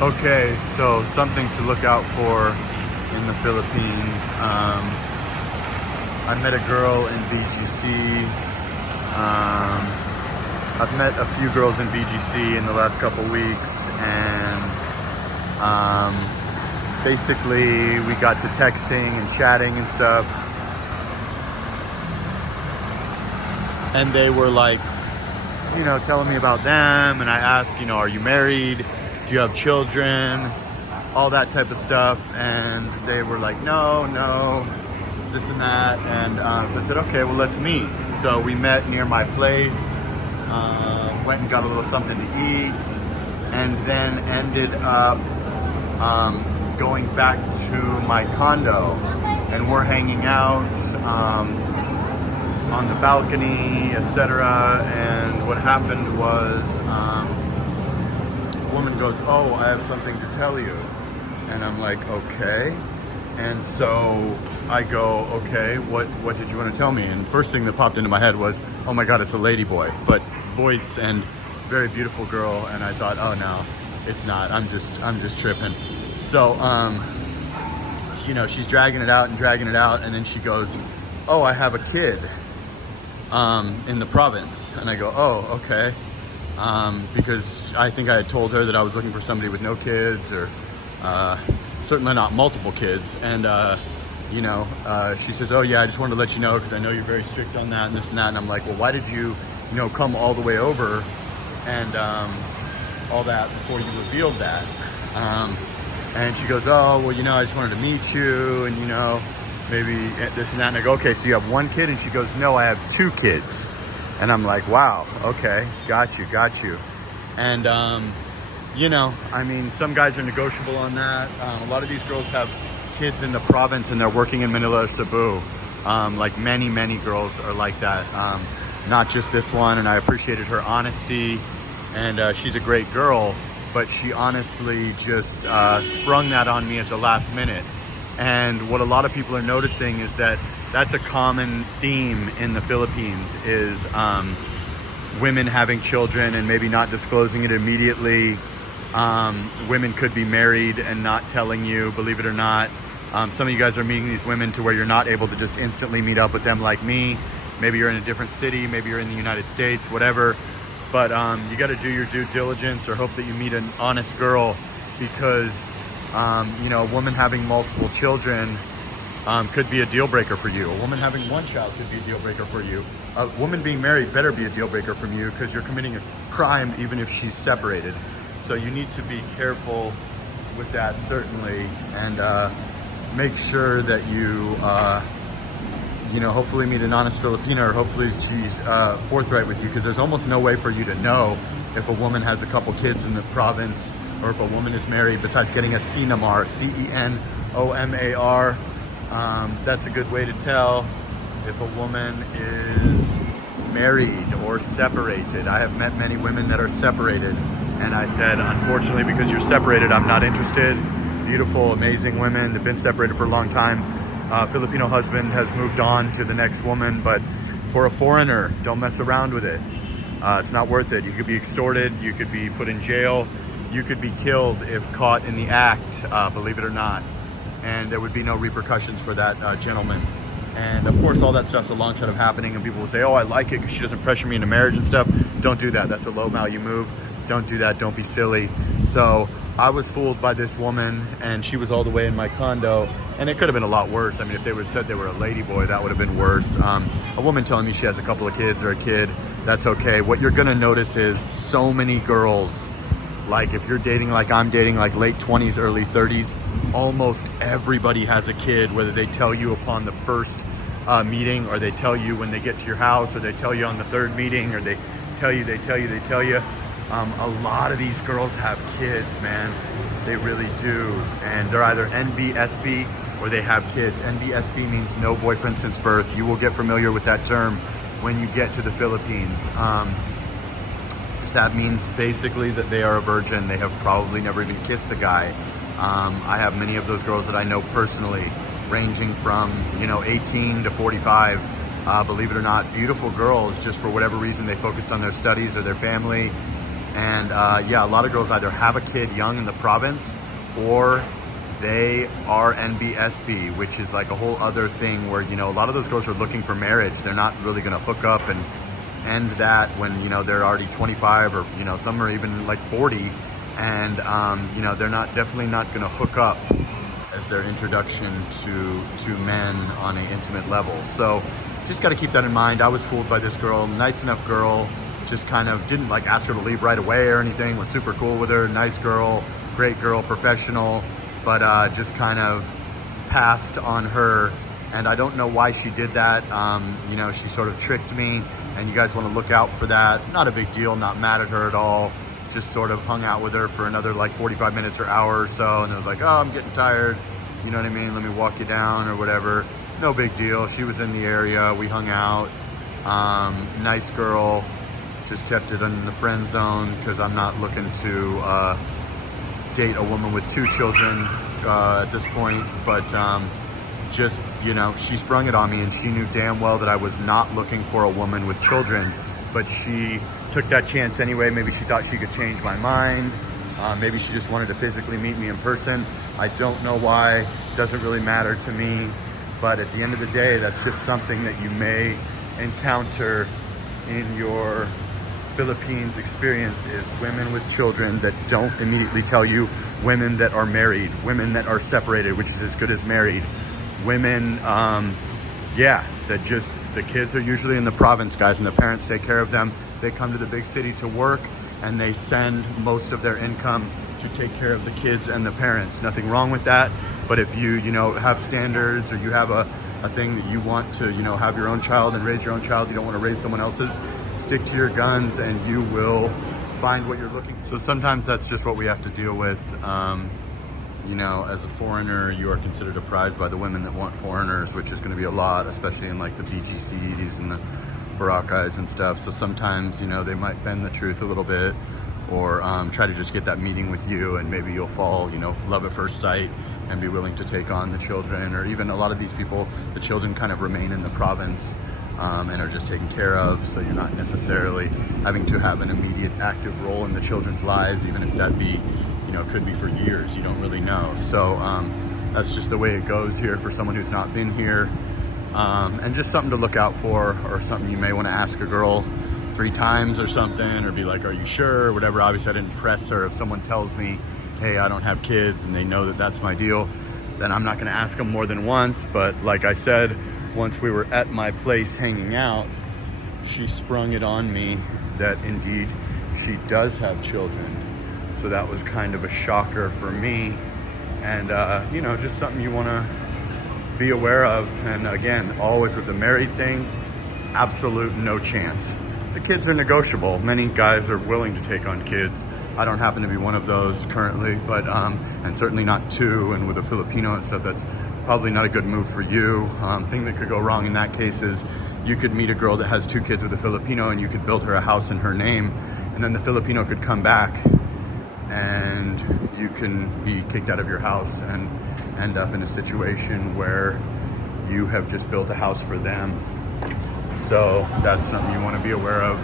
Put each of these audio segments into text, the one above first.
Okay, so something to look out for in the Philippines. I met a girl in BGC. I've met a few girls in BGC in the last couple weeks, and basically we got to texting and chatting and stuff. And they were like, telling me about them, and I asked, are you married? Do you have children? All that type of stuff. And they were like, no, this and that. And so I said, okay, well, let's meet. So we met near my place, went and got a little something to eat, and then ended up going back to my condo. And we're hanging out on the balcony, etc. And what happened was, the woman goes, "Oh, I have something to tell you." And I'm like, "Okay." And so I go, "Okay, what did you want to tell me?" And first thing that popped into my head was, "Oh my God, it's a lady boy," but voice and very beautiful girl. And I thought, "Oh no, it's not. I'm just tripping." So, she's dragging it out, and then she goes, "Oh, I have a kid in the province." And I go, "Oh, okay." Because I think I had told her that I was looking for somebody with no kids, or certainly not multiple kids. And she says, "Oh yeah, I just wanted to let you know because I know you're very strict on that and this and that." And I'm like, "Well, why did you come all the way over and all that before you revealed that?" And she goes, "Oh, well, I just wanted to meet you, and maybe this and that." And I go, "Okay, so you have one kid?" And she goes, "No, I have two kids." And I'm like, "Wow, okay, got you. And, some guys are negotiable on that. A lot of these girls have kids in the province and they're working in Manila or Cebu. Like many girls are like that. Not just this one, and I appreciated her honesty. And she's a great girl, but she honestly just sprung that on me at the last minute. And what a lot of people are noticing is that that's a common theme in the Philippines, is women having children and maybe not disclosing it immediately. Women could be married and not telling you, believe it or not. Some of you guys are meeting these women to where you're not able to just instantly meet up with them like me. Maybe you're in a different city, maybe you're in the United States, whatever. But you got to do your due diligence, or hope that you meet an honest girl, because a woman having multiple children could be a deal breaker for you. A woman having one child could be a deal breaker for you. A woman being married better be a deal breaker from you, because you're committing a crime even if she's separated. So you need to be careful with that, certainly, and make sure that you hopefully meet an honest Filipina, or hopefully she's forthright with you, because there's almost no way for you to know if a woman has a couple kids in the province, or if a woman is married, besides getting a CENOMAR, CENOMAR. That's a good way to tell if a woman is married or separated. I have met many women that are separated, and I said, unfortunately, because you're separated, I'm not interested. Beautiful, amazing women have been separated for a long time. Filipino husband has moved on to the next woman, but for a foreigner, don't mess around with it. It's not worth it. You could be extorted, you could be put in jail, you could be killed if caught in the act, believe it or not. And there would be no repercussions for that gentleman. And of course, all that stuff's a long shot of happening, and people will say, "Oh, I like it because she doesn't pressure me into marriage and stuff." Don't do that. That's a low value move. Don't do that. Don't be silly. So I was fooled by this woman, and she was all the way in my condo, and it could have been a lot worse. I mean, if they would have said they were a lady boy, that would have been worse. A woman telling me she has a couple of kids or a kid, that's okay. What you're gonna notice is so many girls, like if you're dating like I'm dating, like late 20s, early 30s, almost everybody has a kid, whether they tell you upon the first meeting, or they tell you when they get to your house, or they tell you on the third meeting, or they tell you. A lot of these girls have kids, man. They really do. And they're either NBSB or they have kids. NBSB means no boyfriend since birth. You will get familiar with that term when you get to the Philippines. That means basically that they are a virgin. They have probably never even kissed a guy. I have many of those girls that I know personally, ranging from 18 to 45. Believe it or not, beautiful girls. Just for whatever reason, they focused on their studies or their family, And yeah, a lot of girls either have a kid young in the province or they are NBSB, which is like a whole other thing where, you know, a lot of those girls are looking for marriage. They're not really gonna hook up and end that when, you know, they're already 25 or, you know, some are even like 40. And, you know, they're definitely not gonna hook up as their introduction to men on an intimate level. So just gotta keep that in mind. I was fooled by this girl, nice enough girl, just kind of didn't like ask her to leave right away or anything, was super cool with her, nice girl, great girl, professional, but just kind of passed on her. And I don't know why she did that. You know, she sort of tricked me, and you guys want to look out for that. Not a big deal, not mad at her at all. Just sort of hung out with her for another like 45 minutes or hour or so, and it was like, oh, I'm getting tired, you know what I mean, let me walk you down or whatever. No big deal. She was in the area, we hung out. Nice girl, just kept it in the friend zone because I'm not looking to date a woman with 2 children at this point. But just, you know, she sprung it on me, and she knew damn well that I was not looking for a woman with children, but she took that chance anyway. Maybe she thought she could change my mind. Maybe she just wanted to physically meet me in person. I don't know why, doesn't really matter to me. But at the end of the day, that's just something that you may encounter in your Philippines experience, is women with children that don't immediately tell you, women that are married, women that are separated, which is as good as married, women, yeah, that just, the kids are usually in the province, guys, and the parents take care of them. They come to the big city to work, and they send most of their income to take care of the kids and the parents. Nothing wrong with that. But if you know, have standards, or you have a thing that you want to, you know, have your own child and raise your own child, you don't want to raise someone else's, stick to your guns and you will find what you're looking for. So sometimes that's just what we have to deal with. You know, as a foreigner, you are considered a prize by the women that want foreigners, which is going to be a lot, especially in like the BGCs and the Barakas and stuff. So sometimes, you know, they might bend the truth a little bit, or try to just get that meeting with you, and maybe you'll fall, you know, love at first sight and be willing to take on the children. Or even a lot of these people, the children kind of remain in the province and are just taken care of, so you're not necessarily having to have an immediate active role in the children's lives, even if that be, you know, could be for years, you don't really know. So that's just the way it goes here for someone who's not been here. And just something to look out for, or something you may want to ask a girl 3 times or something, or be like, are you sure, or whatever. Obviously I didn't press her. If someone tells me, hey, I don't have kids, and they know that that's my deal, then I'm not going to ask them more than once. But like I said, once we were at my place hanging out, she sprung it on me that indeed she does have children. So that was kind of a shocker for me. And you know, just something you want to be aware of. And again, always with the married thing, absolute no chance. The kids are negotiable. Many guys are willing to take on kids. I don't happen to be one of those currently, but and certainly not 2. And with a Filipino and stuff, that's probably not a good move for you. Thing that could go wrong in that case is you could meet a girl that has 2 kids with a Filipino, and you could build her a house in her name, and then the Filipino could come back and you can be kicked out of your house and end up in a situation where you have just built a house for them. So that's something you want to be aware of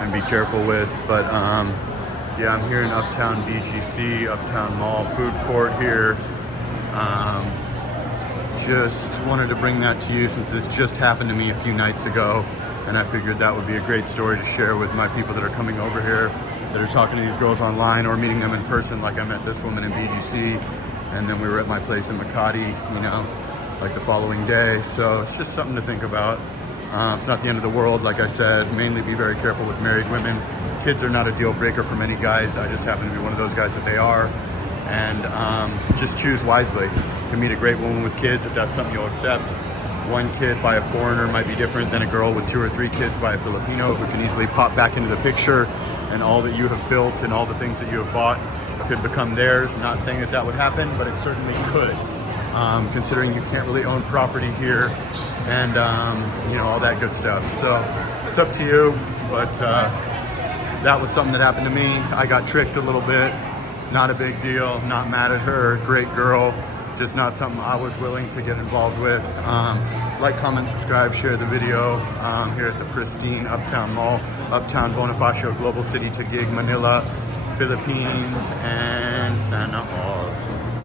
and be careful with. But yeah, I'm here in Uptown BGC, Uptown Mall food court here. Just wanted to bring that to you since this just happened to me a few nights ago, and I figured that would be a great story to share with my people that are coming over here, that are talking to these girls online or meeting them in person, like I met this woman in BGC, and then we were at my place in Makati, you know, like the following day. So it's just something to think about. It's not the end of the world, like I said. Mainly be very careful with married women. Kids are not a deal breaker for many guys. I just happen to be one of those guys that they are. And just choose wisely. You can meet a great woman with kids if that's something you'll accept. 1 kid by a foreigner might be different than a girl with 2 or 3 kids by a Filipino, who can easily pop back into the picture, and all that you have built and all the things that you have bought could become theirs. Not saying that that would happen, but it certainly could. Considering you can't really own property here, and you know, all that good stuff. So it's up to you, but that was something that happened to me. I got tricked a little bit. Not a big deal, not mad at her, great girl, just not something I was willing to get involved with. Like, comment, subscribe, share the video here at the pristine Uptown Mall. Uptown Bonifacio, Global City Taguig, Manila, Philippines, and Sana All.